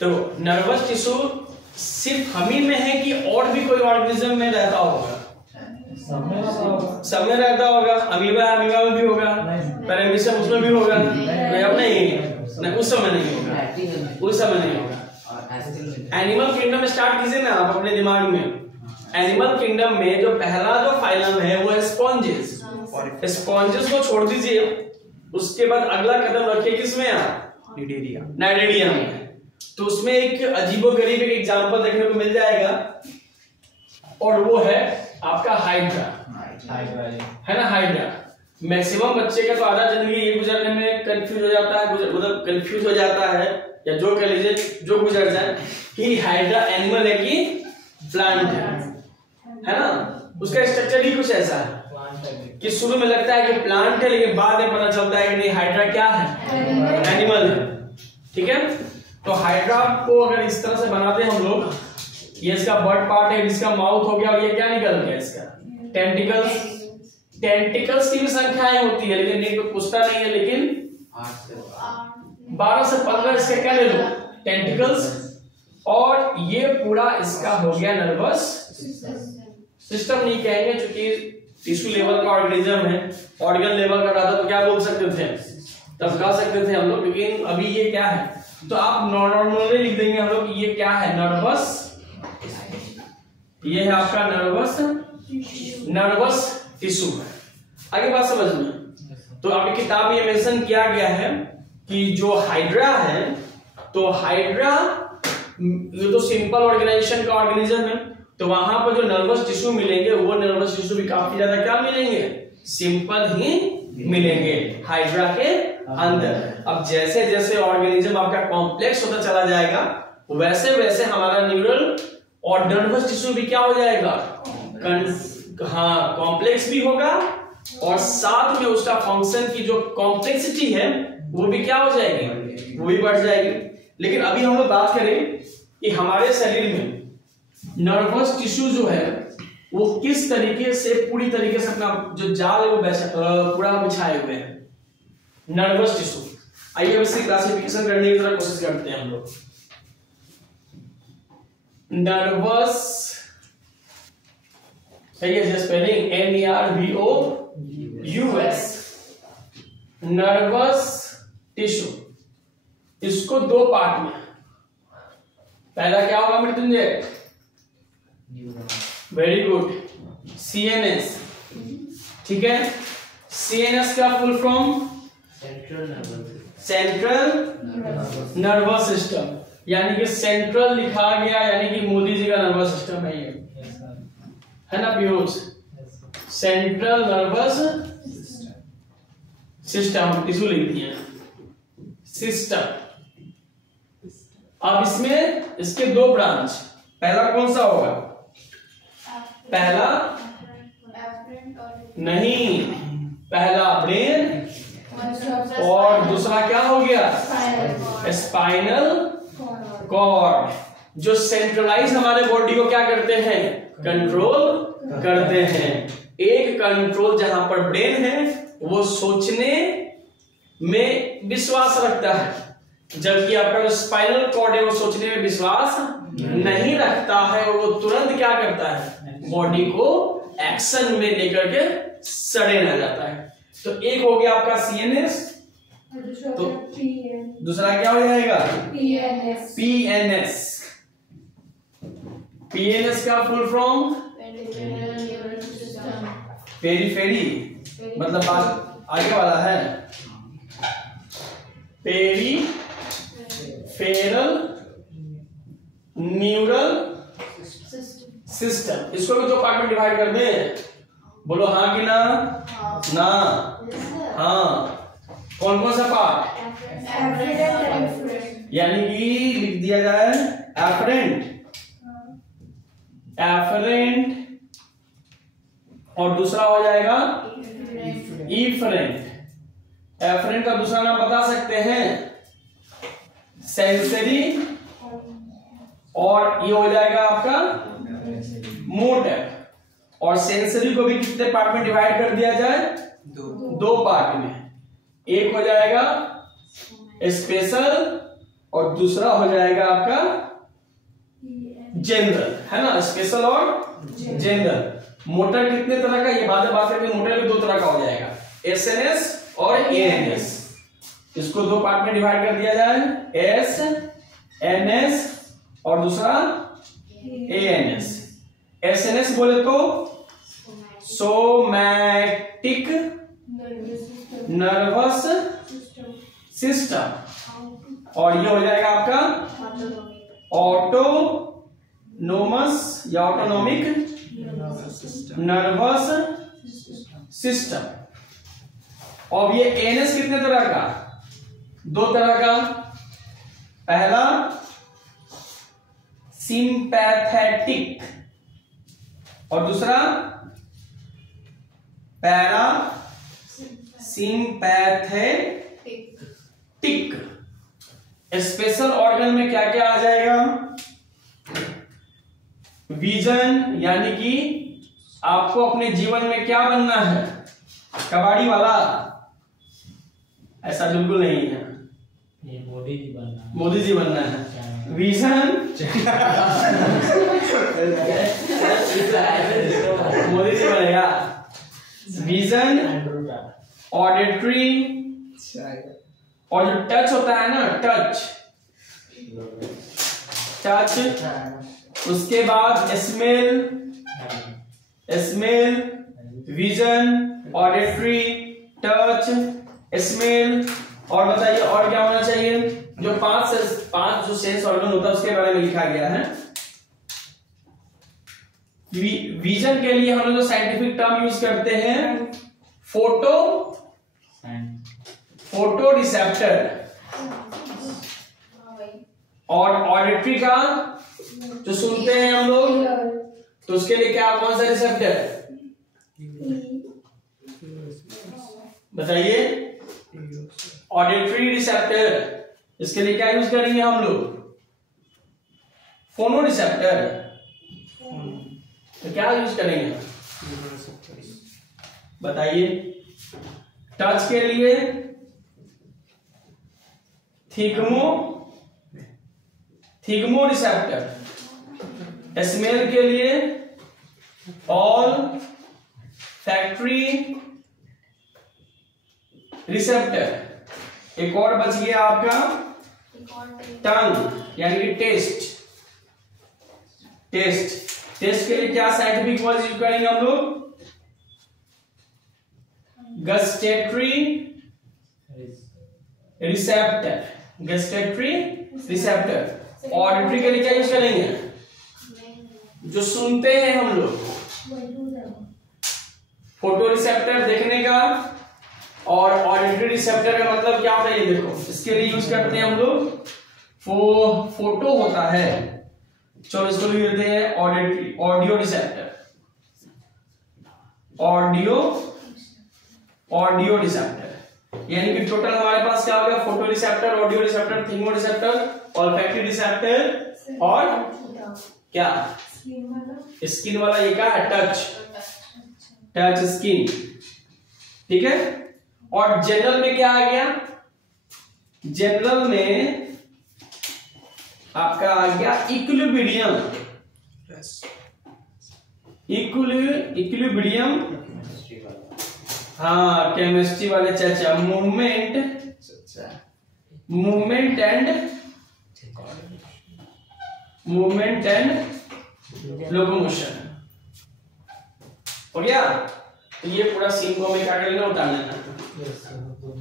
तो nervous tissue सिर्फ हम ही में है कि और भी कोई ऑर्गेनिज्म में रहता होगा? सब में रहता होगा। अमीबा में भी होगा, पैरामीशियम उसमें भी होगा। नहीं, उस समय नहीं होगा, उस समय नहीं होगा। एनिमल किंगडम स्टार्ट कीजिए ना आप अपने दिमाग में। एनिमल किंगडम में जो पहला जो फाइलम है वो है स्पॉन्जेस। स्पॉन्जेस को छोड़ दीजिए, उसके बाद अगला कदम रखिए किसमें आप? नाइडेरिया में। तो उसमें एक अजीबोगरीब एक एग्जांपल देखने को मिल जाएगा और वो है आपका हाइड्रा, है ना। हाइड्रा मैक्सिमम बच्चे का तो आधा जिंदगी ये गुजरने में कंफ्यूज हो जाता है, मतलब कंफ्यूज हो जाता है, या जो कह लीजिए जो गुजर जाए कि हाइड्रा एनिमल है कि प्लांट है ना। उसका स्ट्रक्चर ही कुछ ऐसा है कि शुरू में लगता है कि प्लांट है, लेकिन बाद में पता चलता है कि नहीं, हाइड्रा क्या है? एनिमल है। ठीक है, तो हाइड्रा को अगर इस तरह से बनाते हैं हम लोग, ये इसका बर्ड पार्ट है, इसका माउथ हो गया, और ये क्या निकल गया इसका? टेंटिकल्स। टेंटिकल्स की भी संख्याएं होती है, लेकिन ये तो पूछता नहीं है, लेकिन 12 से 15 इसके क्या ले लो? टेंटिकल्स। और ये पूरा इसका हो गया नर्वस सिस्टम। नहीं कहेंगे क्योंकि टिश्यू लेवल का ऑर्गेनिज्म है, ऑर्गन लेवल का रहता तो क्या बोल सकते थे? तब कह सकते थे हम लोग, लेकिन अभी ये क्या है? तो आप नॉर्मली लिख देंगे हम लोग, ये क्या है? नर्वस। ये है आपका नर्वस टिश्यू है। आगे बात समझ में। तो आपकी किताब में मेंशन किया गया है कि जो हाइड्रा है, तो हाइड्रा ये तो सिंपल ऑर्गेनाइजेशन का ऑर्गेनिज्म है, तो वहां पर जो नर्वस टिश्यू मिलेंगे वो नर्वस टिश्यू भी काफी ज्यादा क्या मिलेंगे? सिंपल ही मिलेंगे हाइड्रा के अंदर। अब जैसे जैसे ऑर्गेनिज्म आपका कॉम्प्लेक्स होता चला जाएगा, वैसे वैसे हमारा न्यूरल और नर्वस टिश्यू भी क्या हो जाएगा? हाँ, कॉम्प्लेक्स भी होगा, और साथ में उसका फंक्शन की जो कॉम्प्लेक्सिटी है वो भी क्या हो जाएगी? वो भी बढ़ जाएगी। लेकिन अभी हम लोग बात करें कि हमारे शरीर में नर्वस टिश्यू जो है वो किस तरीके से पूरी तरीके से अपना जो जाल है वो पूरा बिछाए हुए हैं नर्वस टिश्यू। आइए अब इसकी क्लासिफिकेशन करने की कोशिश करते हैं हम लोग। Nervous, spelling NERVOUS, nervous tissue. इसको दो पार्ट में, पहला क्या होगा मृत्युंजय? Very good, CNS। ठीक है, CNS का full form central nervous system, यानी कि सेंट्रल लिखा गया, यानी कि मोदी जी का नर्वस सिस्टम है ये, है ना Piyush? Central nervous system tissue लिख दिया सिस्टम। अब इसमें इसके दो ब्रांच, पहला कौन सा होगा? पहला नहीं, पहला ब्रेन, और दूसरा क्या हो गया? स्पाइनल कॉर्ड, जो सेंट्रलाइज हमारे बॉडी को क्या करते हैं? कंट्रोल करते हैं। एक कंट्रोल जहां पर ब्रेन है वो सोचने में विश्वास रखता है, जबकि आपका जो स्पाइनल कॉर्ड है वो सोचने में विश्वास नहीं रखता है, और वो तुरंत क्या करता है? बॉडी को एक्शन में लेकर के सड़े ना जाता है। तो एक हो गया आपका CNS, तो दूसरा क्या हो जाएगा? PNS। PNS का फुल फॉर्म पेरीफेरी, मतलब आगे वाला है पेरीफेरल न्यूरल सिस्टम। इसको भी दो पार्ट में डिवाइड कर दें, बोलो हाँ कि ना? ना, हाँ। कौन कौन सा पार्ट? यानी कि लिख दिया जाए एफरेंट, और दूसरा हो जाएगा इफरेंट। एफरेंट का दूसरा नाम बता सकते हैं? सेंसरी, और ये हो जाएगा आपका मोटर। और सेंसरी को भी कितने पार्ट में डिवाइड कर दिया जाए? दो पार्ट में। एक हो जाएगा स्पेशल और दूसरा हो जाएगा आपका जनरल, है ना, स्पेशल और जनरल। मोटर कितने तरह का, ये बाद में बात करेंगे। मोटर भी दो तरह का हो जाएगा, एसएनएस और एएनएस। इसको दो पार्ट में डिवाइड कर दिया जाए, एसएनएस और दूसरा एएनएस। एसएनएस बोले तो सोमैटिक नर्वस सिस्टम, और ये हो जाएगा आपका ऑटोनोमस या ऑटोनॉमिक नर्वस सिस्टम। और ये एएनएस कितने तरह का, दो तरह का। पहला सिंपैथेटिक और दूसरा पैरा सिंपैथेटिक। स्पेशल ऑर्गन में क्या क्या आ जाएगा, विजन, यानी कि आपको अपने जीवन में क्या बनना है, कबाड़ी वाला, ऐसा बिल्कुल नहीं है, ये मोदी जी बनना है, मोदी जी बनना है। विजन मोदी जी बनेगा। विजन, ऑडिटरी, और जो टच होता है ना, टच, उसके बाद smell, vision, auditory, touch, smell, और बताइए और क्या होना चाहिए। जो पांच जो सेंस ऑर्गन होता है उसके बारे में लिखा गया है। विजन के लिए हम लोग जो साइंटिफिक टर्म यूज करते हैं, फोटो रिसेप्टर, और ऑडिटरी का जो सुनते हैं हम लोग, तो उसके लिए क्या, कौन सा रिसेप्टर बताइए, ऑडिटरी रिसेप्टर। इसके लिए क्या यूज करेंगे हम लोग, फोनो रिसेप्टर। तो क्या यूज करेंगे बताइए। टच के लिए थिग्मो रिसेप्टर, स्मेल के लिए ऑल फैक्ट्री रिसेप्टर। एक और बच गया आपका टंग, यानी कि टेस्ट के लिए क्या साइंटिफिक वर्ड यूज करेंगे हम लोग, गस्टेटरी रिसेप्टर। ऑडिटरी के लिए क्या यूज करेंगे, जो सुनते हैं हम लोग, फोटो रिसेप्टर देखने का, और ऑडिटरी रिसेप्टर का मतलब क्या होता है ये देखो। इसके लिए यूज करते हैं हम लोग, फोटो होता है, चलो इसको लिख देते हैं ऑडियो रिसेप्टर, ऑडियो रिसेप्टर। यानी कि टोटल हमारे पास क्या हो गया, photo receptor, audio receptor, thigmo receptor, olfactory receptor, और क्या स्किन वाला, ये क्या है, टच स्किन, ठीक है। और जनरल में क्या आ गया, जनरल में आपका आ गया इक्विलिब्रियम, हाँ केमिस्ट्री वाले चाचा, मूवमेंट एंड लोकोमोशन हो गया। तो ये पूरा सीन को हमें क्या कर लेना, उतार लेना।